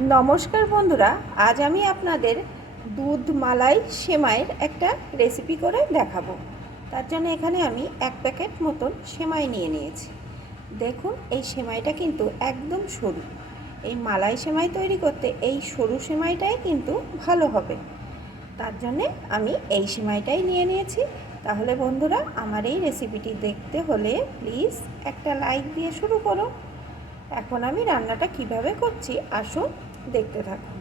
নমস্কার বন্ধুরা, আজ আমি আপনাদের দুধ মালাই সেমাইয়ের একটা রেসিপি করে দেখাবো। তার জন্য এখানে আমি এক প্যাকেট মতন সেমাই নিয়ে নিয়েছি। দেখুন, এই সেমাইটা কিন্তু একদম সরু। এই মালাই সেমাই তৈরি করতে এই সরু সেমাইটাই কিন্তু ভালো হবে। তার জন্যে আমি এই সেমাইটাই নিয়ে নিয়েছি। তাহলে বন্ধুরা, আমার এই রেসিপিটি দেখতে হলে প্লিজ একটা লাইক দিয়ে শুরু করো। এখন আমি রান্নাটা কীভাবে করছি, আসুন দেখতে থাকুন।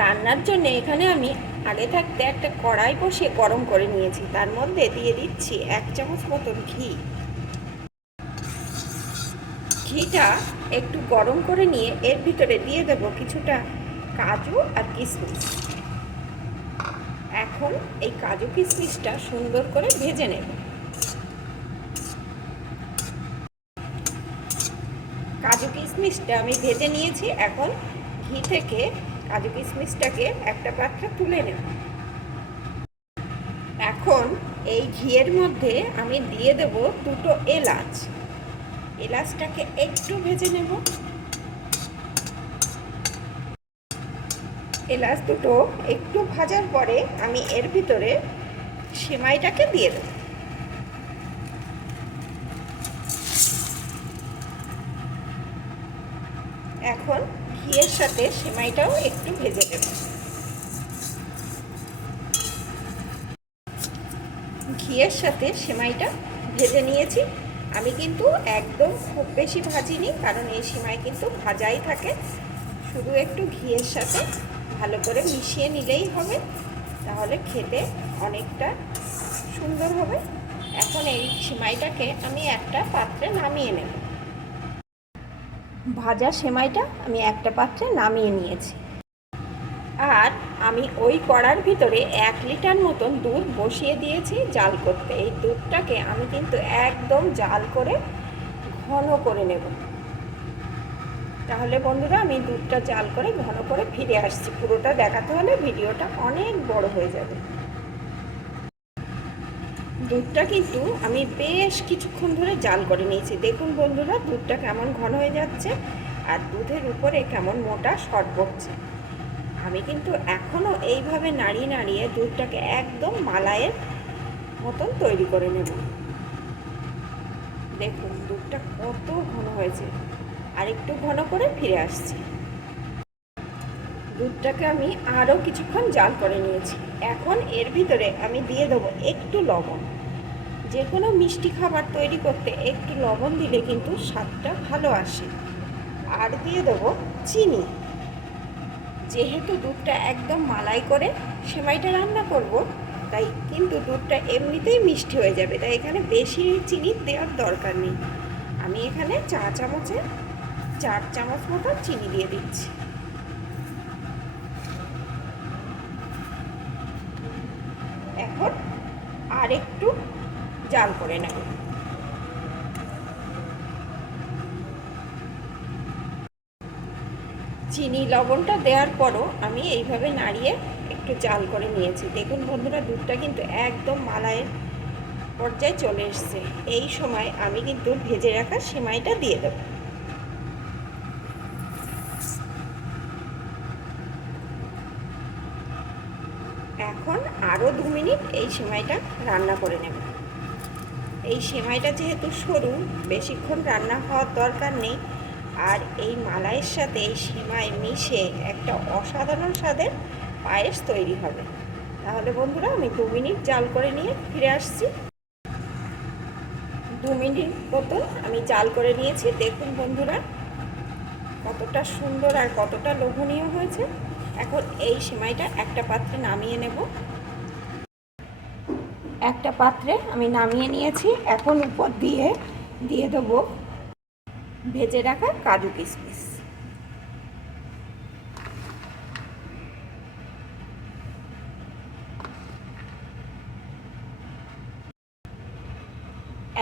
রান্নার জন্য এখানে আমি আগে থাকতে একটা কড়াই বসিয়ে গরম করে নিয়েছি, তার মধ্যে দিয়ে দিচ্ছি এক চামচ মতন ঘি। ঘিটা একটু গরম করে নিয়ে এর ভিতরে দিয়ে দেব কিছুটা কাজু আর কিশমিশ। এখন এই কাজু কিশমিশটা সুন্দর করে ভেজে নেব। কাজু কিশমিশটা আমি ভেজে নিয়েছি, এখন ঘি থেকে কাজু কিশমিশটাকে একটা পাত্রে তুলে নেব। এখন এই ঘিয়ের মধ্যে আমি দিয়ে দেব দুটো এলাচ। এলাচটাকে একটু ভেজে নেব। এলাচ দুটো একটু ভাজার পরে আমি এর ভিতরে সেমাইটাকে দিয়ে দেবো। এখন ঘিয়ের সাথে সেমাইটাও একটু ভেজে দেব ঘিয়ের সাথে সেমাইটা ভেজে নিয়েছি। আমি কিন্তু একদম খুব বেশি ভাজিনি, কারণ এই সেমাই কিন্তু ভাজাই থাকে। শুধু একটু ঘিয়ের সাথে ভালো করে মিশিয়ে নিলেই হবে, তাহলে খেতে অনেকটা সুন্দর হবে। এখন এই সেমাইটাকে আমি একটা পাত্রে নামিয়ে নেব। ভাজা সেমাইটা আমি একটা পাত্রে নামিয়ে নিয়েছি। আর আমি ওই কড়ার ভিতরে এক লিটার মতন দুধ বসিয়ে দিয়েছি জাল করতে। এই দুধটাকে আমি কিন্তু একদম জাল করে ঘন করে নেব। তাহলে বন্ধুরা, আমি দুধটা জাল করে ঘন করে ফিরে আসছি। পুরোটা দেখাতে হলে ভিডিওটা অনেক বড় হয়ে যাবে। দুধটা কিন্তু আমি বেশ কিছুক্ষণ ধরে জাল করে নিয়েছি। দেখুন বন্ধুরা, দুধটা কেমন ঘন হয়ে যাচ্ছে আর দুধের উপরে কেমন মোটা শট পড়ছে। আমি কিন্তু এখনও এইভাবে নাড়িয়ে নাড়িয়ে দুধটাকে একদম মালাইয়ের মতন তৈরি করে নেব। দেখুন, দুধটা কত ঘন হয়েছে। আর একটু ঘন করে ফিরে আসছি। দুধটাকে আমি আরও কিছুক্ষণ জাল করে নিয়েছি। এখন এর ভিতরে আমি দিয়ে দেবো একটু লবণ। যে কোনো মিষ্টি খাবার তৈরি করতে একটু লবণ দিলে কিন্তু স্বাদটা ভালো আসে। আর দিয়ে দেবো চিনি। যেহেতু দুধটা একদম মালাই করে সেমাইটা রান্না করব, তাই কিন্তু দুধটা এমনিতেই মিষ্টি হয়ে যাবে, তাই এখানে বেশি চিনি দেওয়ার দরকার নেই। আমি এখানে চা চামচে, চার চামচ মতো চিনি দিয়ে দিচ্ছি এখন আর একটু জাল করে নেব। চিনি, লবণটা দেওয়ার পরও আমি এইভাবে নাড়িয়ে একটু জাল করে নিয়েছি। দেখুন বন্ধুরা, দুধটা কিন্তু একদম মালাইয়ের পর্যায়ে চলে এসছে। এই সময় আমি কিন্তু ভেজে রাখা সেমাইটা দিয়ে দেব। এখন আরও দু মিনিট এই সেমাইটা রান্না করে নেব। এই সেমাইটা যেহেতু সরু, বেশিক্ষণ রান্না হওয়ার দরকার নেই। আর এই মালাইয়ের সাথে এই সেমাই মিশে একটা অসাধারণ স্বাদের পায়েস তৈরি হবে। তাহলে বন্ধুরা, আমি দু মিনিট জাল করে নিয়ে ফিরে আসছি। দু মিনিট মতো আমি জাল করে নিয়েছি। দেখুন বন্ধুরা, কতটা সুন্দর আর কতটা লোভনীয় হয়েছে। এখন এই সেমাইটা একটা পাত্রে নামিয়ে নেব। একটা পাত্রে আমি নামিয়ে নিয়েছি, এখন উপর দিয়ে দিয়ে দেবো ভেজে রাখা কাজু কিশমিশ।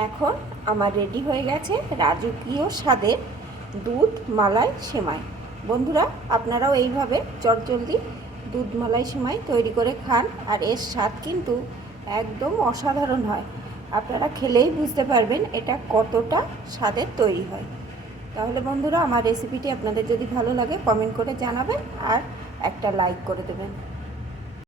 এখন আমার রেডি হয়ে গেছে রাজকীয় স্বাদের দুধ মালাই সেমাই। বন্ধুরা, আপনারাও এইভাবে চটজলদি দুধ মালাই সেমাই তৈরি করে খান, আর এর স্বাদ কিন্তু একদম অসাধারণ হয়। আপনারা খেলেই বুঝতে পারবেন এটা কতটা স্বাদের তৈরি হয়। তাহলে বন্ধুরা, আমার রেসিপিটি আপনাদের যদি ভালো লাগে কমেন্ট করে জানাবেন আর একটা লাইক করে দেবেন।